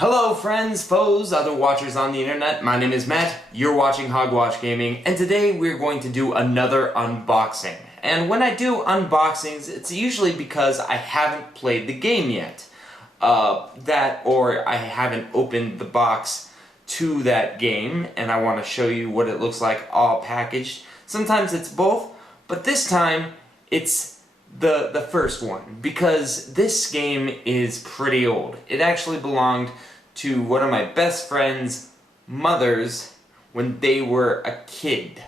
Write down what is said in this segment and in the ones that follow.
Hello friends, foes, other watchers on the internet, my name is Matt, you're watching Hogwatch Gaming, and today we're going to do another unboxing. And when I do unboxings, it's usually because I haven't played the game yet. Or I haven't opened the box to that game, and I want to show you what it looks like all packaged. Sometimes it's both, but this time it's the first one, because this game is pretty old. It actually belonged to one of my best friend's mothers when they were a kid.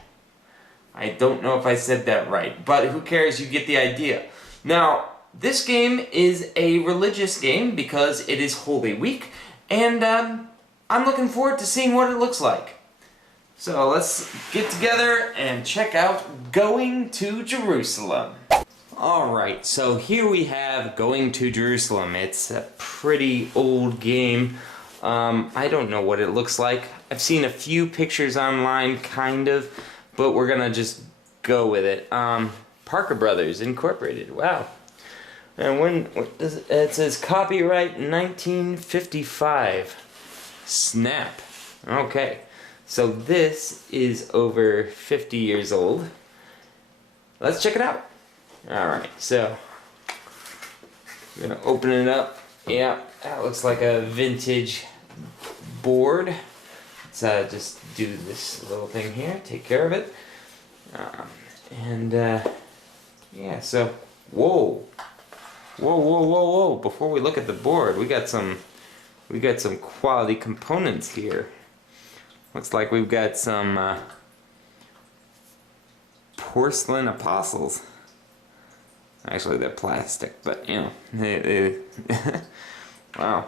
I don't know if I said that right, but who cares, you get the idea. Now, this game is a religious game because it is Holy Week, and I'm looking forward to seeing what it looks like. So let's get together and check out Going to Jerusalem. Alright, so here we have Going to Jerusalem. It's a pretty old game. I don't know what it looks like. I've seen a few pictures online, kind of, but we're gonna just go with it. Parker Brothers Incorporated, wow. And it says copyright 1955. Snap. Okay, so this is over 50 years old. Let's check it out. Alright, so I'm gonna open it up. Yeah, that looks like a vintage board. Let's just do this little thing here, take care of it. Yeah, so, whoa, before we look at the board, we got some quality components here. Looks like we've got some porcelain apostles. Actually, they're plastic, but you know, wow.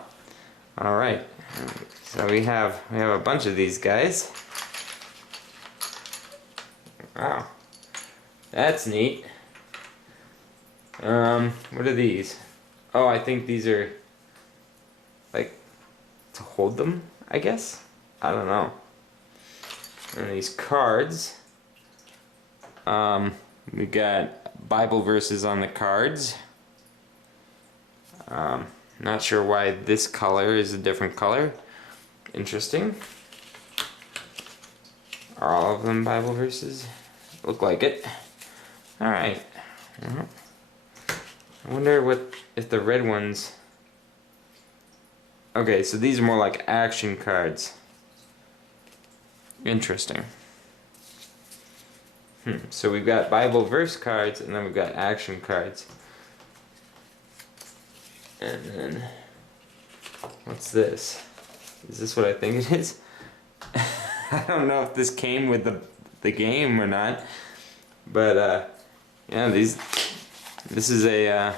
All right, so we have a bunch of these guys. Wow, that's neat. What are these? Oh, I think these are like to hold them, I guess. I don't know. And these cards. We got Bible verses on the cards. Not sure why this color is a different color. Interesting. Are all of them Bible verses? Look like it. Alright. I wonder if the red ones... Okay, so these are more like action cards. Interesting. So we've got Bible verse cards, and then we've got action cards. And then, what's this? Is this what I think it is? I don't know if this came with the game or not, but yeah, this is a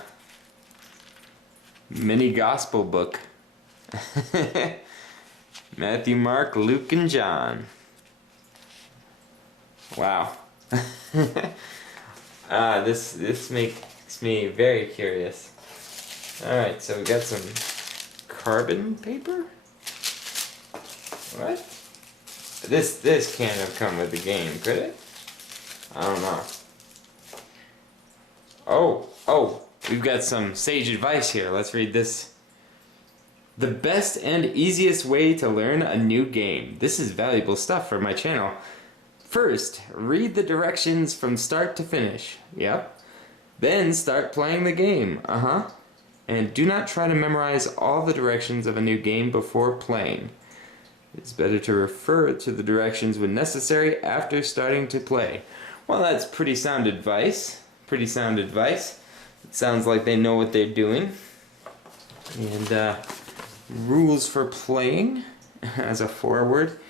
mini gospel book. Matthew, Mark, Luke, and John. Wow. This makes me very curious. Alright, so we got some carbon paper? What? This can't have come with the game, could it? I don't know. Oh, we've got some sage advice here. Let's read this. The best and easiest way to learn a new game. This is valuable stuff for my channel. First, read the directions from start to finish. Yep. Then start playing the game. And do not try to memorize all the directions of a new game before playing. It's better to refer to the directions when necessary after starting to play. Well, that's pretty sound advice. Pretty sound advice. It sounds like they know what they're doing. And rules for playing as a foreword.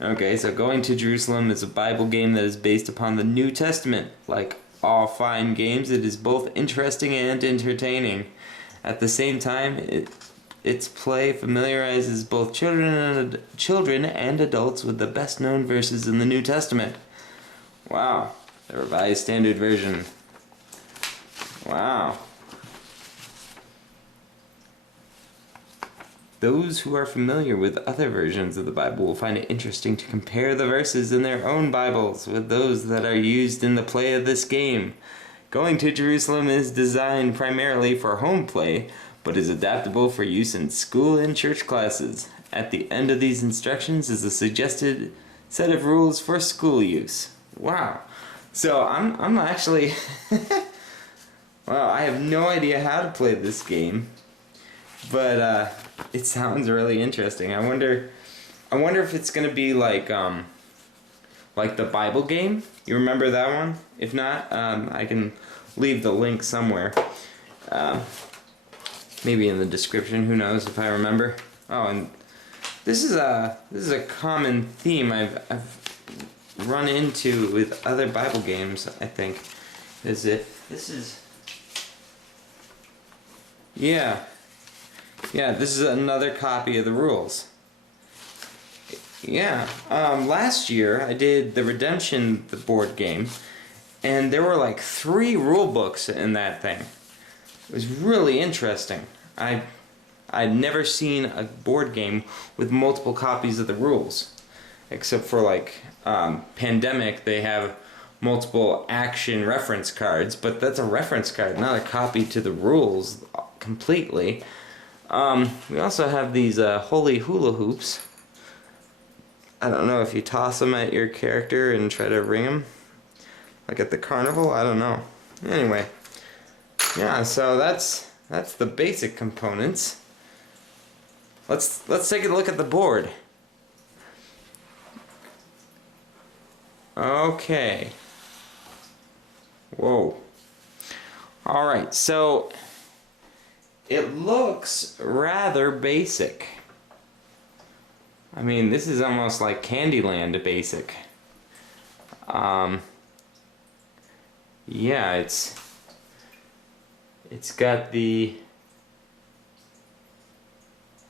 Okay, so Going to Jerusalem is a Bible game that is based upon the New Testament. Like all fine games, it is both interesting and entertaining. At the same time, its play familiarizes both children and adults with the best-known verses in the New Testament. Wow, the Revised Standard Version. Wow. Those who are familiar with other versions of the Bible will find it interesting to compare the verses in their own Bibles with those that are used in the play of this game. Going to Jerusalem is designed primarily for home play, but is adaptable for use in school and church classes. At the end of these instructions is a suggested set of rules for school use. Wow. So I'm actually well, I have no idea how to play this game, but it sounds really interesting. I wonder if it's gonna be like the Bible game. You remember that one? If not, I can leave the link somewhere. Maybe in the description. Who knows if I remember? Oh, and this is a common theme I've run into with other Bible games. I think is if this is this is another copy of the rules. Yeah, last year I did the Redemption, the board game, and there were like 3 rule books in that thing. It was really interesting. I'd never seen a board game with multiple copies of the rules, except for like Pandemic. They have multiple action reference cards, but that's a reference card, not a copy to the rules completely. We also have these holy hula hoops. I don't know if you toss them at your character and try to ring them, like at the carnival. I don't know. Anyway, yeah. So that's the basic components. Let's take a look at the board. Okay. Whoa. All right. So it looks rather basic. I mean, this is almost like Candyland basic. Yeah, it's got the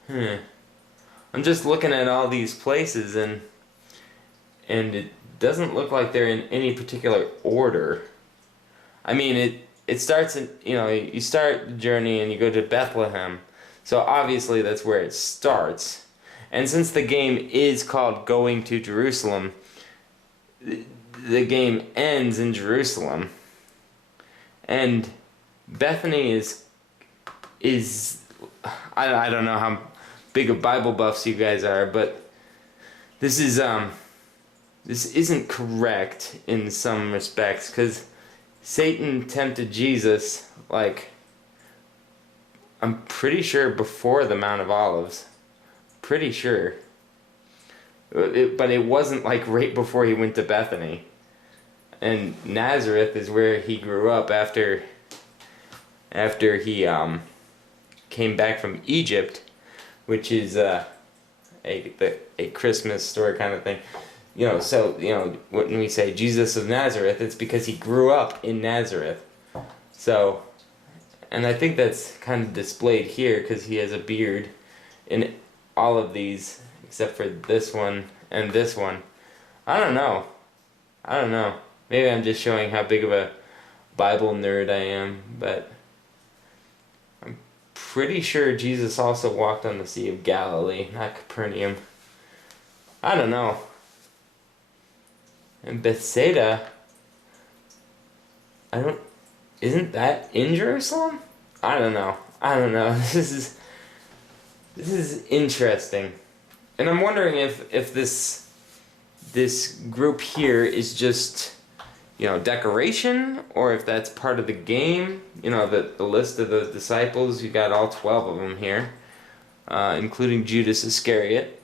I'm just looking at all these places and it doesn't look like they're in any particular order. I mean, it starts in, you start the journey and you go to Bethlehem. So obviously that's where it starts. And since the game is called Going to Jerusalem, the game ends in Jerusalem. And Bethany is I don't know how big of Bible buffs you guys are, but this isn't correct in some respects, because Satan tempted Jesus, like, I'm pretty sure before the Mount of Olives. Pretty sure. But it wasn't like right before he went to Bethany. And Nazareth is where he grew up after he came back from Egypt, which is a Christmas story kind of thing. So when we say Jesus of Nazareth, it's because he grew up in Nazareth. So, and I think that's kind of displayed here because he has a beard in all of these except for this one and this one. I don't know. Maybe I'm just showing how big of a Bible nerd I am, but I'm pretty sure Jesus also walked on the Sea of Galilee, not Capernaum. I don't know. And Bethsaida, isn't that in Jerusalem? I don't know. This is interesting. And I'm wondering if this group here is just, decoration, or if that's part of the game. The list of the disciples, you got all 12 of them here, including Judas Iscariot.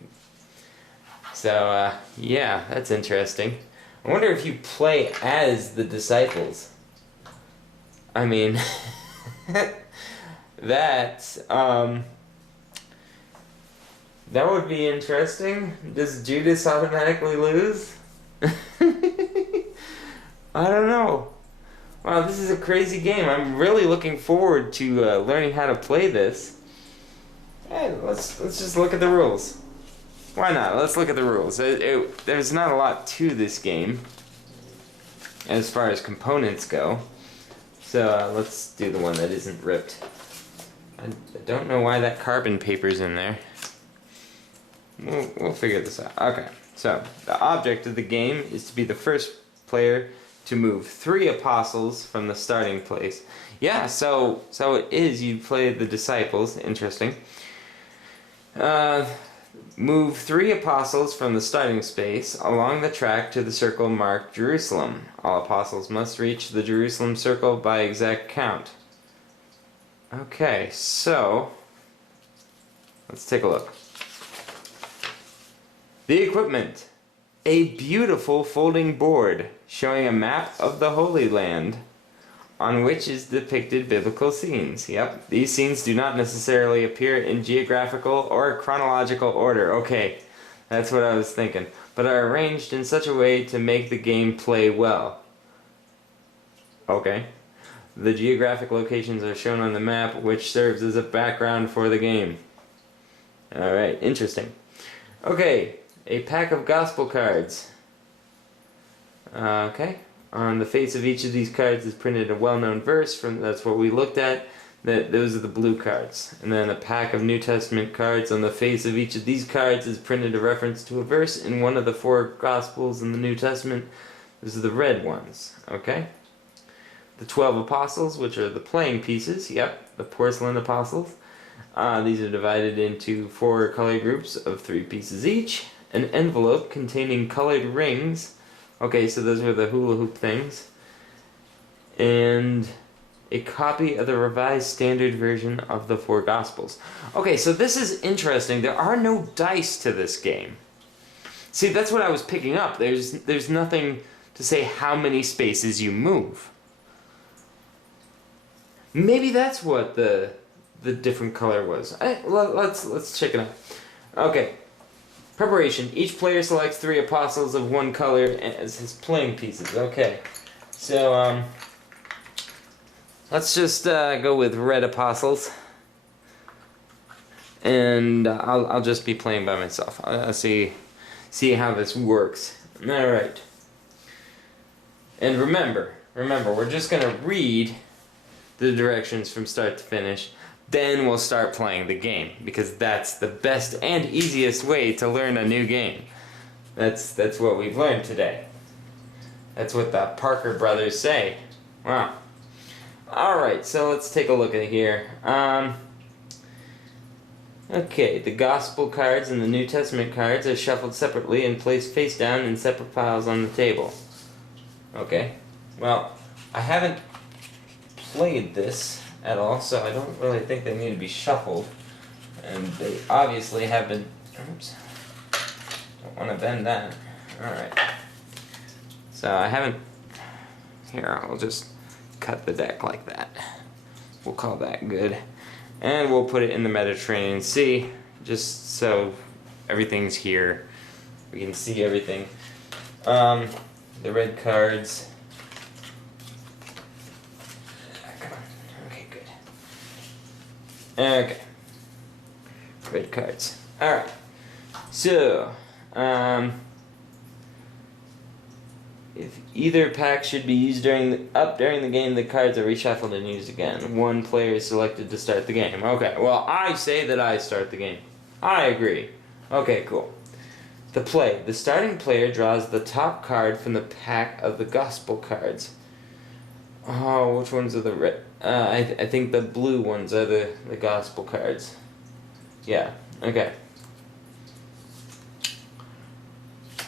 So, yeah, that's interesting. I wonder if you play as the disciples. I mean, that would be interesting. Does Judas automatically lose? I don't know. Wow, this is a crazy game. I'm really looking forward to learning how to play this. Hey, let's just look at the rules. Why not? Let's look at the rules. There's not a lot to this game as far as components go. So let's do the one that isn't ripped. I don't know why that carbon paper's in there. We'll figure this out. Okay, so the object of the game is to be the first player to move 3 apostles from the starting place. Yeah, so it is. You play the disciples. Interesting. Move 3 apostles from the starting space along the track to the circle marked Jerusalem. All apostles must reach the Jerusalem circle by exact count. Okay, so let's take a look. The equipment. A beautiful folding board showing a map of the Holy Land on which is depicted biblical scenes. Yep, these scenes do not necessarily appear in geographical or chronological order. Okay, that's what I was thinking. But are arranged in such a way to make the game play well. Okay. The geographic locations are shown on the map, which serves as a background for the game. Alright, interesting. Okay, a pack of gospel cards. Okay, on the face of each of these cards is printed a well-known verse. That's what we looked at. Those are the blue cards. And then a pack of New Testament cards. On the face of each of these cards is printed a reference to a verse in one of the 4 Gospels in the New Testament. Those are the red ones. Okay. The 12 apostles, which are the playing pieces. Yep, the porcelain apostles. These are divided into 4 color groups of 3 pieces each. An envelope containing colored rings. Okay, so those are the hula hoop things. And a copy of the Revised Standard Version of the 4 Gospels. Okay, so this is interesting. There are no dice to this game. See, that's what I was picking up. There's nothing to say how many spaces you move. Maybe that's what the different color was. Let's check it out. Okay. Preparation. Each player selects 3 apostles of one color as his playing pieces. Okay. So, let's just go with red apostles. And I'll just be playing by myself. I'll see how this works. Alright. And remember, we're just going to read the directions from start to finish. Then we'll start playing the game, because that's the best and easiest way to learn a new game. That's what we've learned today. That's what the Parker brothers say. Wow. Alright, so let's take a look at here. Okay, the Gospel cards and the New Testament cards are shuffled separately and placed face down in separate piles on the table. Okay, well, I haven't played this at all, so I don't really think they need to be shuffled. And they obviously have been... Oops. Don't want to bend that. Alright. So I haven't... Here, I'll just cut the deck like that. We'll call that good. And we'll put it in the Mediterranean Sea, just so everything's here. We can see everything. The red cards... Okay. Red cards. Alright. So, if either pack should be used during the game, the cards are reshuffled and used again. One player is selected to start the game. Okay, well, I say that I start the game. I agree. Okay, cool. The play. The starting player draws the top card from the pack of the gospel cards. Oh, which ones are the red? I think the blue ones are the gospel cards. Yeah, okay.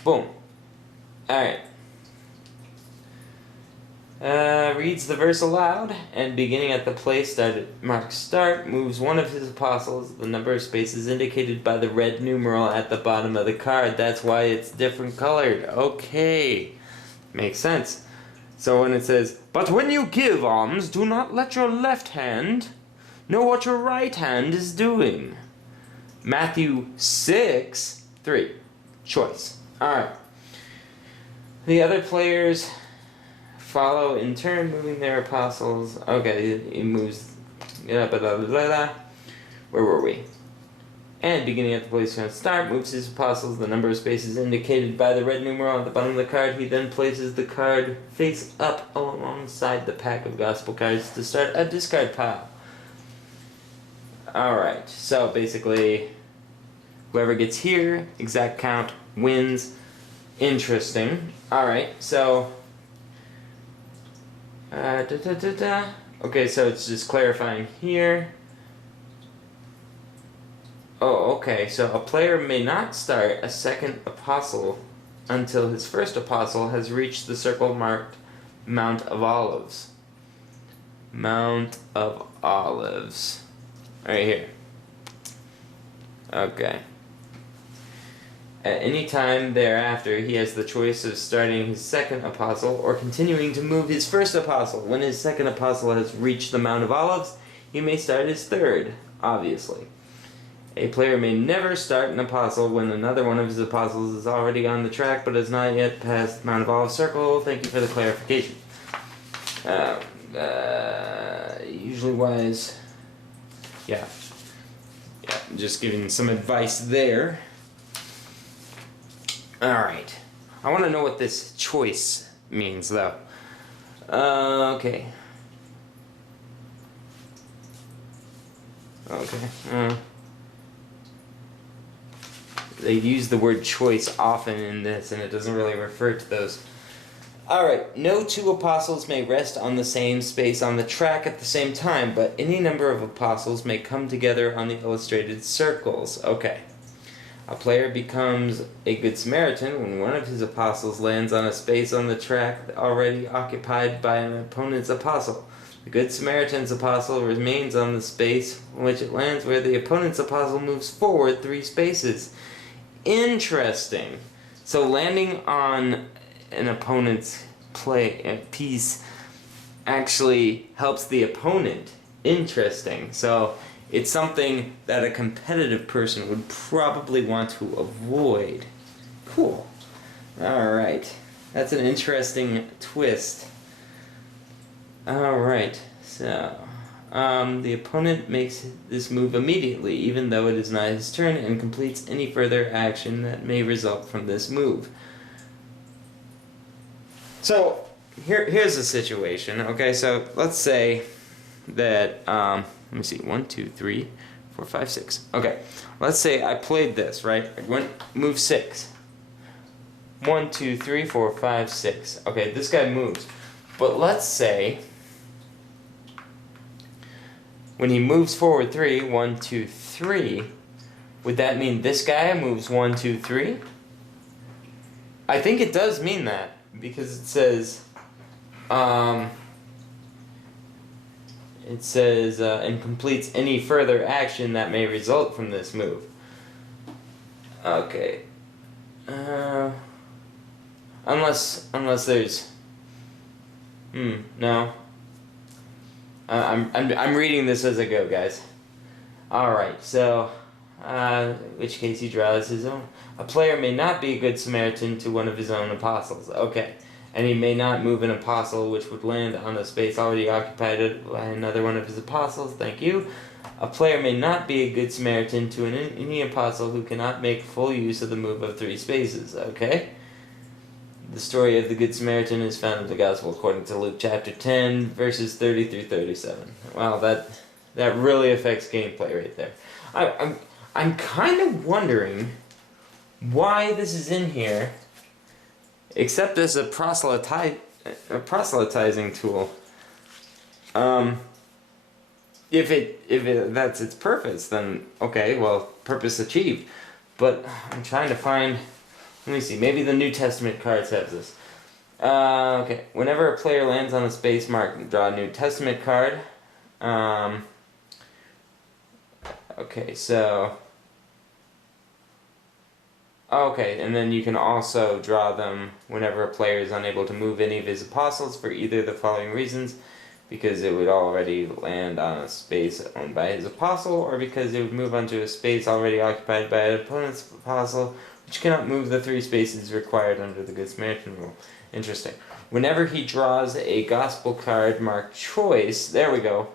Boom. Alright. Reads the verse aloud, and beginning at the place marked start, moves one of his apostles, the number of spaces indicated by the red numeral at the bottom of the card. That's why it's different colored. Okay. Makes sense. So when it says, "But when you give alms, do not let your left hand know what your right hand is doing." Matthew 6:3. Choice. Alright. The other players follow in turn, moving their apostles. Okay, he moves. Where were we? And beginning at the place to start, moves his apostles the number of spaces indicated by the red numeral at the bottom of the card. He then places the card face up alongside the pack of gospel cards to start a discard pile. Alright, so basically, whoever gets here, exact count, wins. Interesting. Alright, so Okay, so it's just clarifying here. Oh, okay, so a player may not start a second apostle until his first apostle has reached the circle marked Mount of Olives. Mount of Olives. Right here. Okay. At any time thereafter, he has the choice of starting his second apostle or continuing to move his first apostle. When his second apostle has reached the Mount of Olives, he may start his third, obviously. A player may never start an apostle when another one of his apostles is already on the track but has not yet passed Mount of Olives Circle. Thank you for the clarification. Usually wise. Yeah, just giving some advice there. Alright. I want to know what this choice means, though. Okay. Okay. They use the word choice often in this, and it doesn't really refer to those. Alright, no two apostles may rest on the same space on the track at the same time, but any number of apostles may come together on the illustrated circles. Okay. A player becomes a Good Samaritan when one of his apostles lands on a space on the track already occupied by an opponent's apostle. The Good Samaritan's apostle remains on the space on which it lands where the opponent's apostle moves forward 3 spaces. Interesting. So landing on an opponent's piece actually helps the opponent. Interesting. So it's something that a competitive person would probably want to avoid. Cool. Alright. That's an interesting twist. Alright. So, the opponent makes this move immediately, even though it is not his turn, and completes any further action that may result from this move. So, here's a situation. Okay, so let's say that, let me see, 1, 2, 3, 4, 5, 6. Okay, let's say I played this, right? I went move 6. 1, 2, 3, 4, 5, 6. Okay, this guy moves. But let's say when he moves forward 3, 1, 2, 3, would that mean this guy moves 1, 2, 3? I think it does mean that, because it says, and completes any further action that may result from this move. Okay. Unless there's, no. I'm reading this as I go, guys. Alright, so, in which case he draws his own. A player may not be a Good Samaritan to one of his own apostles. Okay. And he may not move an apostle which would land on a space already occupied by another one of his apostles. Thank you. A player may not be a Good Samaritan to any apostle who cannot make full use of the move of 3 spaces. Okay. The story of the Good Samaritan is found in the Gospel according to Luke chapter 10, verses 30 through 37. Wow, that really affects gameplay right there. I'm kind of wondering why this is in here, except as a proselytizing tool. If that's its purpose, then okay, well, purpose achieved. But I'm trying to find. Let me see. Maybe the New Testament cards have this. Okay. Whenever a player lands on a space mark, draw a New Testament card. Okay, so. Okay, and then you can also draw them whenever a player is unable to move any of his apostles for either of the following reasons. Because it would already land on a space owned by his apostle, or because it would move onto a space already occupied by an opponent's apostle, which cannot move the 3 spaces required under the Good Samaritan rule. Interesting. Whenever he draws a gospel card marked choice, there we go.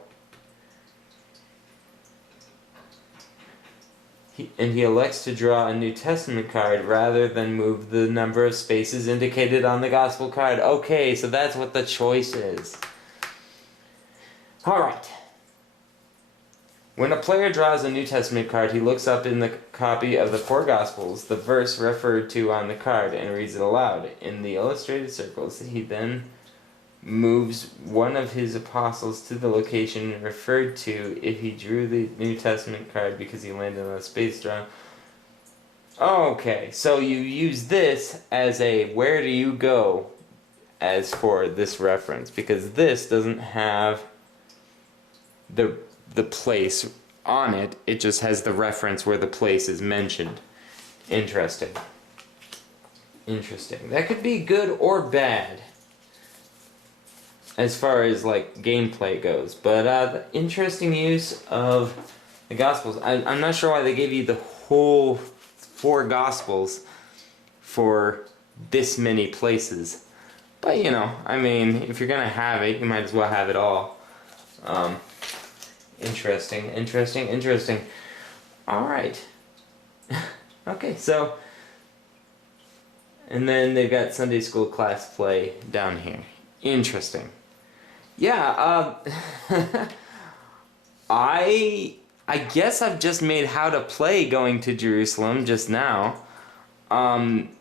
He elects to draw a New Testament card rather than move the number of spaces indicated on the gospel card. Okay, so that's what the choice is. Alright. When a player draws a New Testament card, he looks up in the copy of the 4 Gospels, the verse referred to on the card, and reads it aloud. In the illustrated circles, he then moves one of his apostles to the location referred to if he drew the New Testament card because he landed on a space throne. Okay, so you use this as a where do you go as for this reference, because this doesn't have the place on it, it just has the reference where the place is mentioned. Interesting. Interesting. That could be good or bad as far as like gameplay goes, but the interesting use of the Gospels. I'm not sure why they gave you the whole 4 Gospels for this many places, but you know, I mean, if you're gonna have it, you might as well have it all. Interesting, interesting, interesting. Alright. Okay, so, and then they've got Sunday school class play down here. Interesting. Yeah, I guess I've just made how to play going to Jerusalem just now.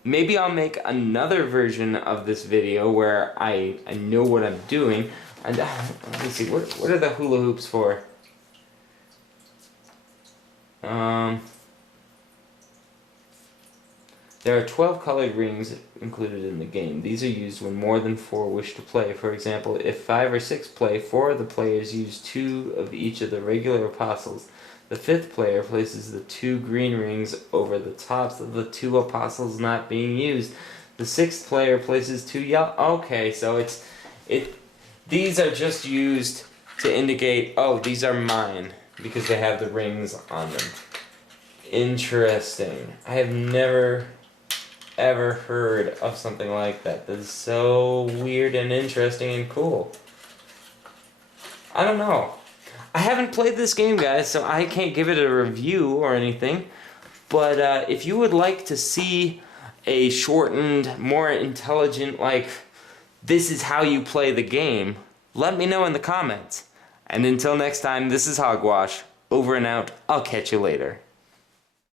Maybe I'll make another version of this video where I know what I'm doing. And let me see, what are the hula hoops for? There are 12 colored rings included in the game. These are used when more than 4 wish to play. For example, if 5 or 6 play, 4 of the players use 2 of each of the regular apostles. The 5th player places the 2 green rings over the tops of the 2 apostles not being used. The 6th player places 2 yellow. Okay, so these are just used to indicate, oh, these are mine, because they have the rings on them. Interesting. I have never ever heard of something like that. That is so weird and interesting and cool. I don't know. I haven't played this game, guys, so I can't give it a review or anything. But if you would like to see a shortened, more intelligent, like, this is how you play the game, let me know in the comments. And until next time, this is Hogwash. Over and out. I'll catch you later.